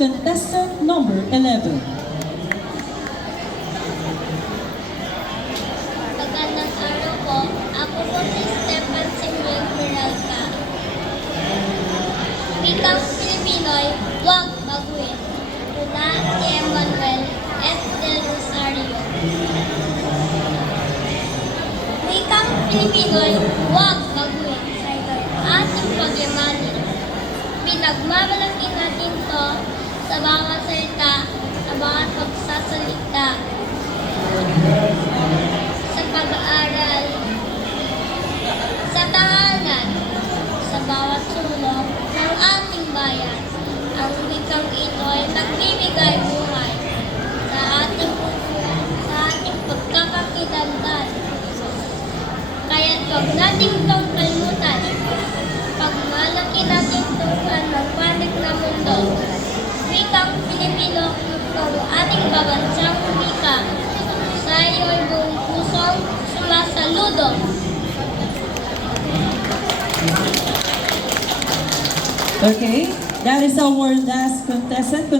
contestant number 11. Magandang araw po. Ako po si Stefan Simuel Peralta. Wikang Pilipino'y huwag baguhin. Mula si Emmanuel F. Del Rosario. Wikang Pilipino'y huwag baguhin sa ating pagyamanin. Pinagmamalaki natin to sa bawat salita, sa bawat pagsasalita, sa pag-aaral, sa tahanan, sa bawat sulok ng ating bayan. Ang wikang ito ay nagbibigay buhay sa ating pagkakakilanlan. Kaya't huwag nating itong kalimutan. Pagmalaki natin turuan ng panig na mundo. Wikang Pilipino, ito ang ating babansang wika. Sa iyo'y buong pusong sumasaludo. Okay, that is our last contestant.